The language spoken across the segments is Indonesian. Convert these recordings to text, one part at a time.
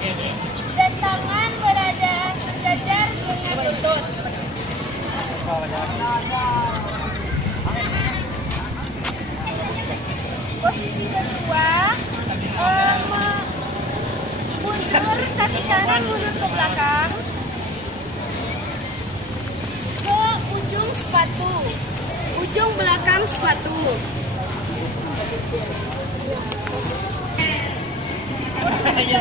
dan tangan berada sejajar dengan lutut. Posisi kedua, mundur kaki kanan mundur ke belakang ke ujung sepatu, ujung belakang sepatu. Ketiga,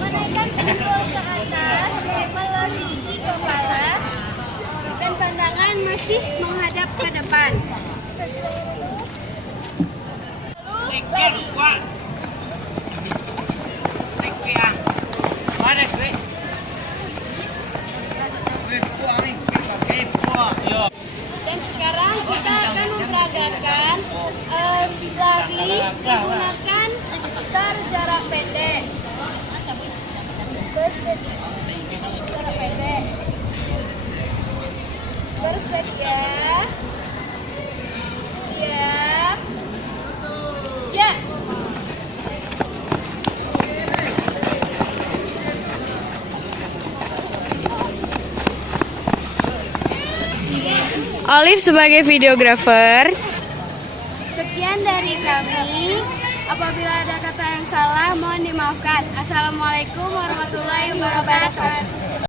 menaikkan pinggul ke atas melebihi kepala dan pandangan masih menghadap ke depan. Dan sekarang kita akan memperagakan lari menggunakan start jarak pendek. Jarak pendek. Bersedia. Siap. Ya. Olive sebagai videografer. Sekian dari kami. Apabila ada kata yang salah, mohon dimaafkan. Assalamualaikum warahmatullahi wabarakatuh.